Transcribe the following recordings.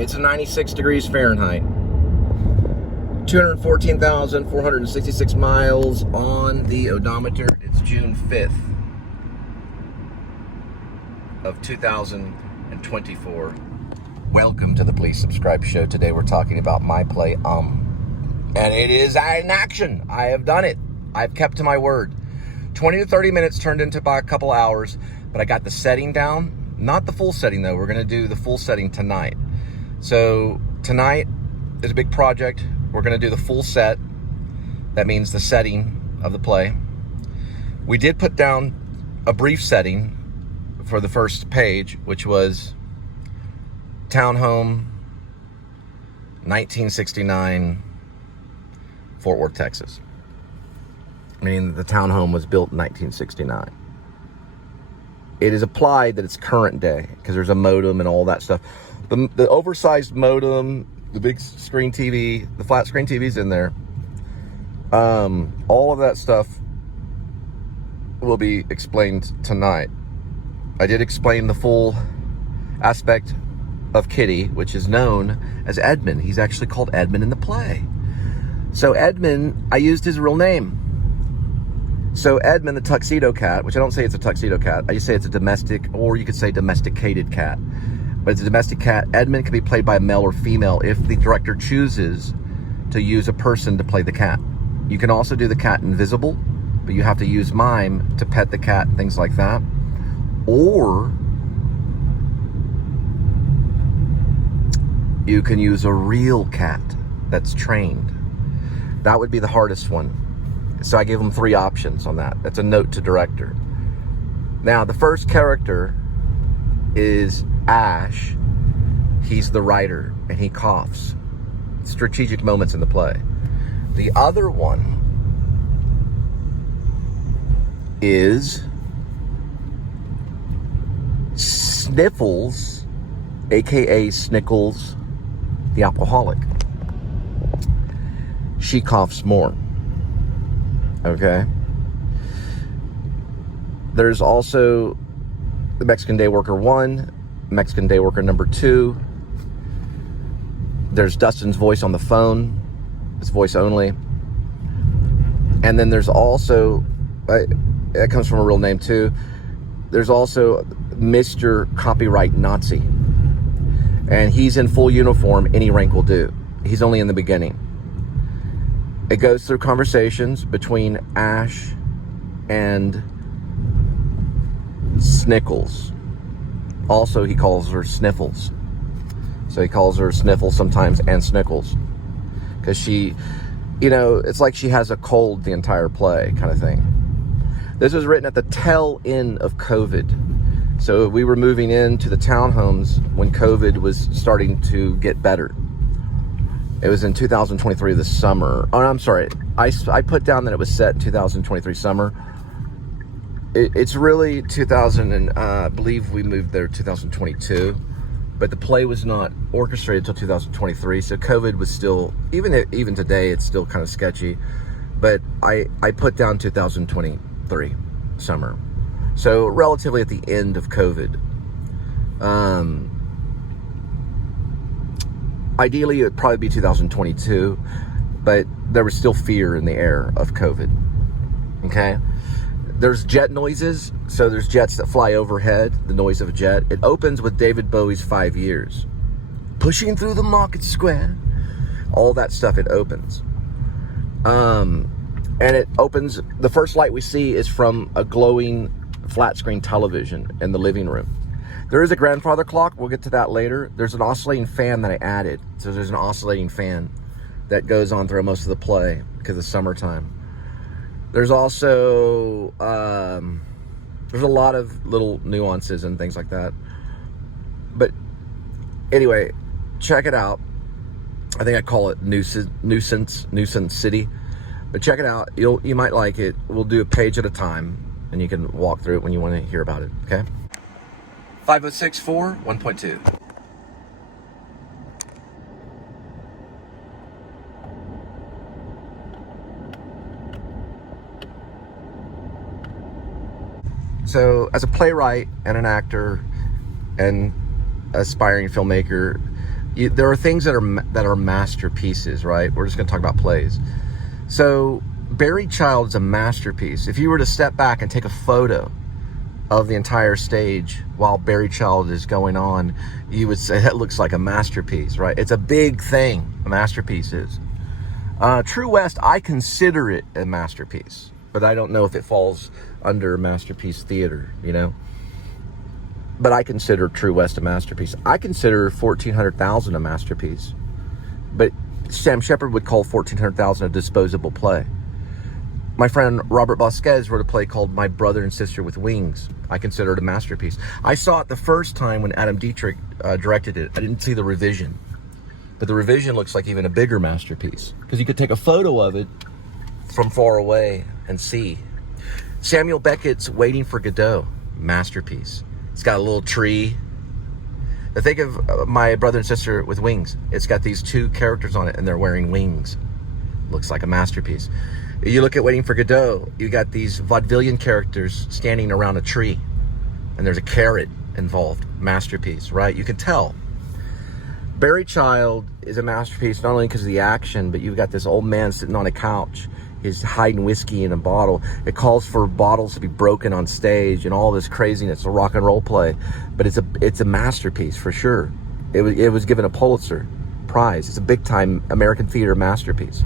It's 96 degrees Fahrenheit. 214,466 miles on the odometer. It's June 5th of 2024. Welcome to the Please Subscribe Show. Today we're talking about my play, and it is in action. I have done it. I've kept to my word. 20 to 30 minutes turned into about a couple hours, but I got the setting down. Not the full setting, though. We're going to do the full setting tonight. So tonight is a big project. We're going to do the full set. That means the setting of the play. We did put down a brief setting for the first page, which was townhome, 1969, Fort Worth, Texas. Meaning the townhome was built in 1969. It is applied that it's current day because there's a modem and all that stuff. The oversized modem, the big screen TV, the flat screen TV's in there. All of that stuff will be explained tonight. I did explain the full aspect of Kitty, which is known as Edmund. He's actually called Edmund in the play. So Edmund, I used his real name. So Edmund, the tuxedo cat, which I don't say it's a tuxedo cat, I just say it's a domestic, or you could say domesticated cat. But it's a domestic cat. Edmund can be played by a male or female if the director chooses to use a person to play the cat. You can also do the cat invisible, but you have to use mime to pet the cat and things like that. Or you can use a real cat that's trained. That would be the hardest one. So I gave them 3 options on that. That's a note to director. Now, the first character is Ash. He's the writer, and he coughs. Strategic moments in the play. The other one is Sniffles, aka Snickles, the alcoholic. She coughs more. Okay. There's also the Mexican Day Worker 1, Mexican Day Worker number 2. There's Dustin's voice on the phone. It's voice only. And then there's also, that comes from a real name too. There's also Mr. Copyright Nazi. And he's in full uniform, any rank will do. He's only in the beginning. It goes through conversations between Ash and Snickles. Also, he calls her Sniffles. So he calls her Sniffles sometimes and Snickles. Because she, it's like she has a cold the entire play kind of thing. This was written at the tail end of COVID. So we were moving into the townhomes when COVID was starting to get better. It was in 2023, the summer. Oh, I'm sorry. I put down that it was set in 2023 summer. It's really 2000, and I believe we moved there 2022. But the play was not orchestrated until 2023. So COVID was still, even today, it's still kind of sketchy. But I put down 2023 summer. So relatively at the end of COVID. Ideally, it would probably be 2022, but there was still fear in the air of COVID, okay? There's jet noises, so there's jets that fly overhead, the noise of a jet. It opens with David Bowie's 5 Years. Pushing through the market square. All that stuff, it opens. And it opens, the first light we see is from a glowing flat screen television in the living room. There is a grandfather clock. We'll get to that later. There's an oscillating fan that I added. So there's an oscillating fan that goes on through most of the play because it's summertime. There's also, there's a lot of little nuances and things like that. But anyway, check it out. I think I call it Nuisance City. But check it out. You might like it. We'll do a page at a time, and you can walk through it when you want to hear about it, okay? 5064 1.2. So as a playwright and an actor and aspiring filmmaker, there are things that are masterpieces, right? We're just going to talk about plays. So Buried Child is a masterpiece. If you were to step back and take a photo of the entire stage while Buried Child is going on, you would say that looks like a masterpiece, right? It's a big thing. A masterpiece is. True West, I consider it a masterpiece, but I don't know if it falls under masterpiece theater, you know? But I consider True West a masterpiece. I consider 1400,000 a masterpiece. But Sam Shepard would call 1400,000 a disposable play. My friend Robert Vasquez wrote a play called My Brother and Sister with Wings. I consider it a masterpiece. I saw it the first time when Adam Dietrich directed it. I didn't see the revision. But the revision looks like even a bigger masterpiece, because you could take a photo of it from far away and see. Samuel Beckett's Waiting for Godot, masterpiece. It's got a little tree. Think of My Brother and Sister with Wings. It's got these two characters on it and they're wearing wings. Looks like a masterpiece. You look at Waiting for Godot, you got these vaudevillian characters standing around a tree and there's a carrot involved. Masterpiece, right? You can tell. Buried Child is a masterpiece not only because of the action, but you've got this old man sitting on a couch. He's hiding whiskey in a bottle. It calls for bottles to be broken on stage and all this craziness, a rock and roll play. But it's a masterpiece for sure. It was given a Pulitzer Prize. It's a big time American theater masterpiece.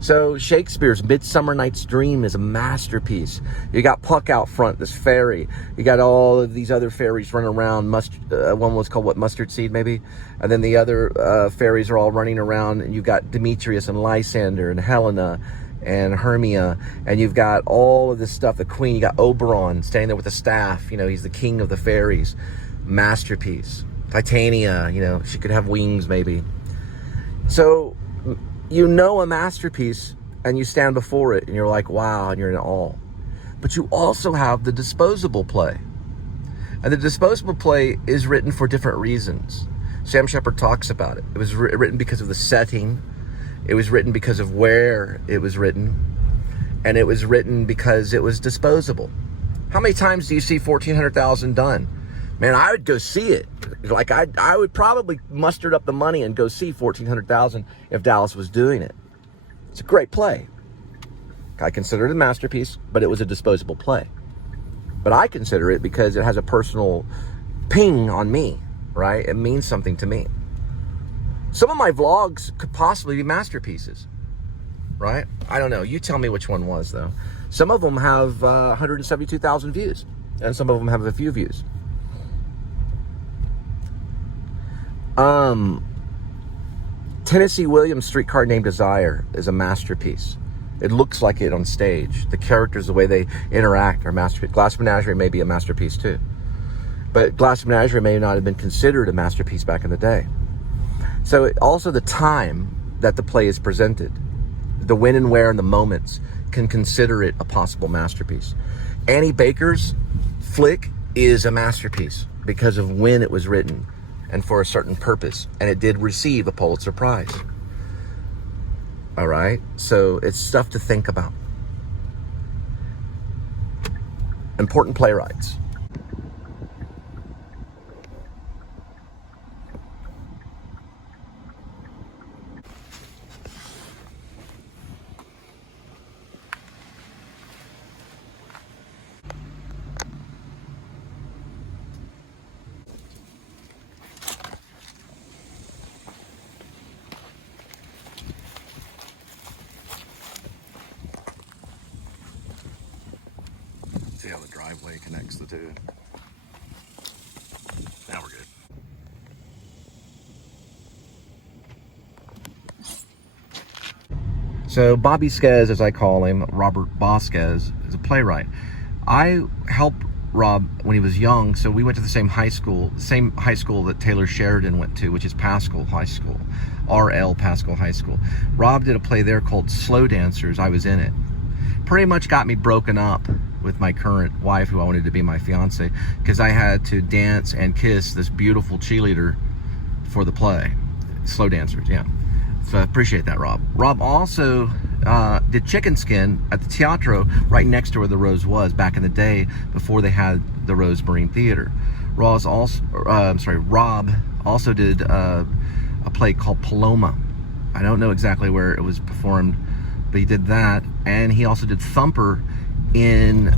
So Shakespeare's Midsummer Night's Dream is a masterpiece. You got Puck out front, this fairy. You got all of these other fairies running around. One was called, what, Mustard Seed maybe? And then the other fairies are all running around. And you've got Demetrius and Lysander and Helena and Hermia. And you've got all of this stuff. The queen, you got Oberon standing there with a staff. You know, he's the king of the fairies. Masterpiece. Titania, you know, she could have wings maybe. So you know a masterpiece and you stand before it and you're like, wow, and you're in awe. But you also have the disposable play. And the disposable play is written for different reasons. Sam Shepard talks about it. It was written because of the setting. It was written because of where it was written. And it was written because it was disposable. How many times do you see 1400,000 done? Man, I would go see it. Like I would probably muster up the money and go see 1400,000 if Dallas was doing it. It's a great play. I consider it a masterpiece, but it was a disposable play. But I consider it because it has a personal ping on me, right? It means something to me. Some of my vlogs could possibly be masterpieces, right? I don't know. You tell me which one was, though. Some of them have 172,000 views, and some of them have a few views. Tennessee Williams' Streetcar Named Desire is a masterpiece. It looks like it on stage. The characters, the way they interact are masterpiece. Glass Menagerie may be a masterpiece too. But Glass Menagerie may not have been considered a masterpiece back in the day. So also the time that the play is presented, the when and where and the moments can consider it a possible masterpiece. Annie Baker's flick is a masterpiece because of when it was written and for a certain purpose. And it did receive a Pulitzer Prize. All right, so it's stuff to think about. Important playwrights. See how the driveway connects the two. Now we're good. So Bobby Skez, as I call him, Robert Vasquez, is a playwright. I helped Rob when he was young, so we went to the same high school that Taylor Sheridan went to, which is Paschal High School, R.L. Paschal High School. Rob did a play there called Slow Dancers. I was in it. Pretty much got me broken up with my current wife, who I wanted to be my fiance, because I had to dance and kiss this beautiful cheerleader for the play. Slow Dancers, yeah. So I appreciate that, Rob. Rob also did Chicken Skin at the Teatro right next to where the Rose was back in the day before they had the Rose Marine Theater. Rob also did a play called Paloma. I don't know exactly where it was performed, but he did that. And he also did Thumper in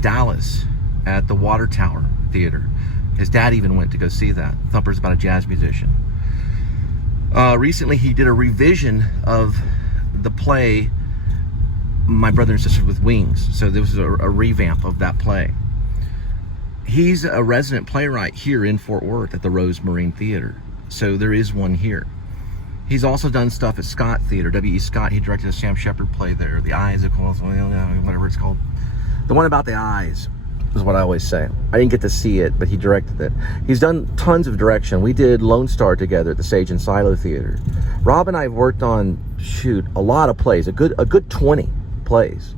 Dallas at the Water Tower Theater. His dad even went to go see that. Thumper's about a jazz musician. Recently, he did a revision of the play My Brother and Sister with Wings. So this was a revamp of that play. He's a resident playwright here in Fort Worth at the Rose Marine Theater. So there is one here. He's also done stuff at Scott Theater, W.E. Scott. He directed a Sam Shepard play there, The Eyes of Cole, whatever it's called. The one about the eyes is what I always say. I didn't get to see it, but he directed it. He's done tons of direction. We did Lone Star together at the Sage and Silo Theater. Rob and I have worked on, a lot of plays, a good 20 plays.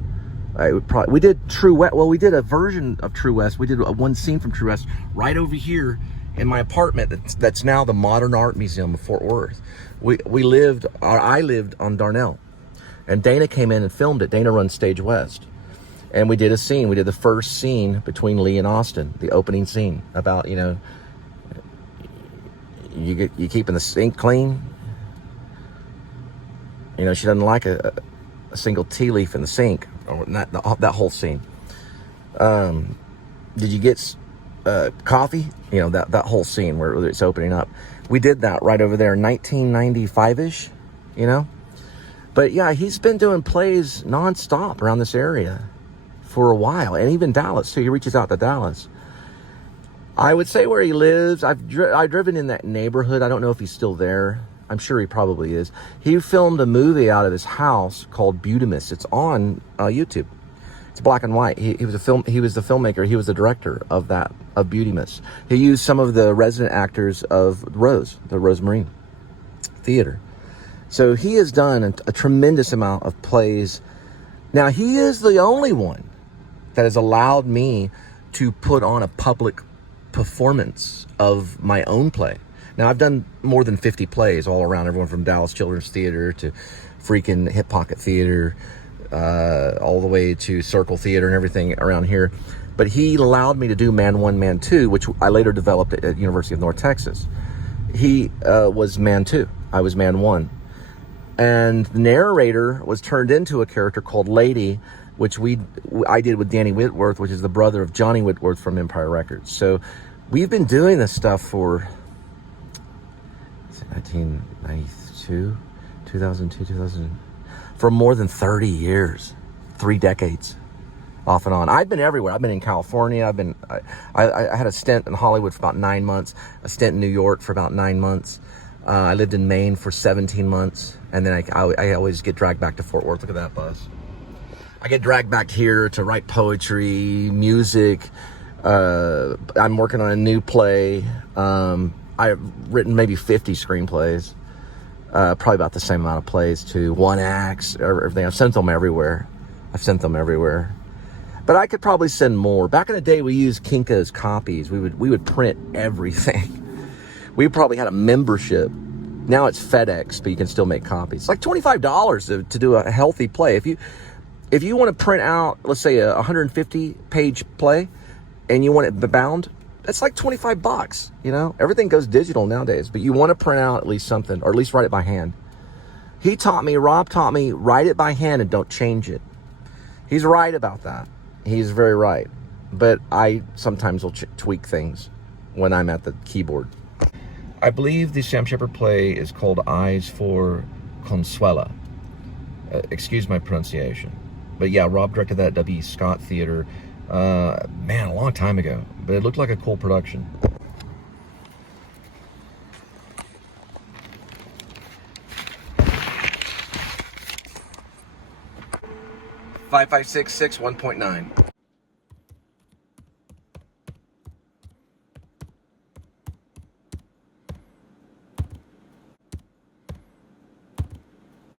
We did True West. Well, we did a version of True West. We did one scene from True West right over here in my apartment that's now the Modern Art Museum of Fort Worth. I lived on Darnell, and Dana came in and filmed it. Dana runs Stage West, and we did a scene. We did the first scene between Lee and Austin, the opening scene about, you keeping the sink clean. She doesn't like a single tea leaf in the sink, or not that whole scene. Did you get coffee? That whole scene where it's opening up. We did that right over there, 1995-ish, But yeah, he's been doing plays nonstop around this area for a while, and even Dallas too. He reaches out to Dallas. I would say where he lives, I've driven in that neighborhood. I don't know if he's still there. I'm sure he probably is. He filmed a movie out of his house called A.D.W.C. It's on YouTube. It's black and white. He was the filmmaker. He was the director of A.D.W.C. He used some of the resident actors of the Rose Marine Theater. So he has done a tremendous amount of plays. Now, he is the only one that has allowed me to put on a public performance of my own play. Now, I've done more than 50 plays all around, everyone from Dallas Children's Theater to freaking Hip Pocket Theater, all the way to Circle Theater and everything around here. But he allowed me to do Man 1, Man 2, which I later developed at University of North Texas. He was Man 2. I was Man 1. And the narrator was turned into a character called Lady, which I did with Danny Whitworth, which is the brother of Johnny Whitworth from Empire Records. So we've been doing this stuff for 1992, 2002, 2000, for more than 30 years, 3 decades, off and on. I've been everywhere. I've been in California. I had a stint in Hollywood for about 9 months, a stint in New York for about 9 months. I lived in Maine for 17 months, and then I always get dragged back to Fort Worth. Look at that bus. I get dragged back here to write poetry, music. I'm working on a new play. I've written maybe 50 screenplays, probably about the same amount of plays too. 1 acts, everything. I've sent them everywhere. But I could probably send more. Back in the day, we used Kinko's copies. We would print everything. We probably had a membership. Now it's FedEx, but you can still make copies. It's like $25 to do a healthy play. If you want to print out, let's say, a 150-page play, and you want it bound, that's like $25. Everything goes digital nowadays, but you want to print out at least something, or at least write it by hand. Rob taught me, write it by hand and don't change it. He's right about that. He's very right. But I sometimes will tweak things when I'm at the keyboard. I believe the Sam Shepard play is called Eyes for Consuela. Excuse my pronunciation. But yeah, Rob directed that at W.E. Scott Theater, man, a long time ago. But it looked like a cool production. $5566 1.9.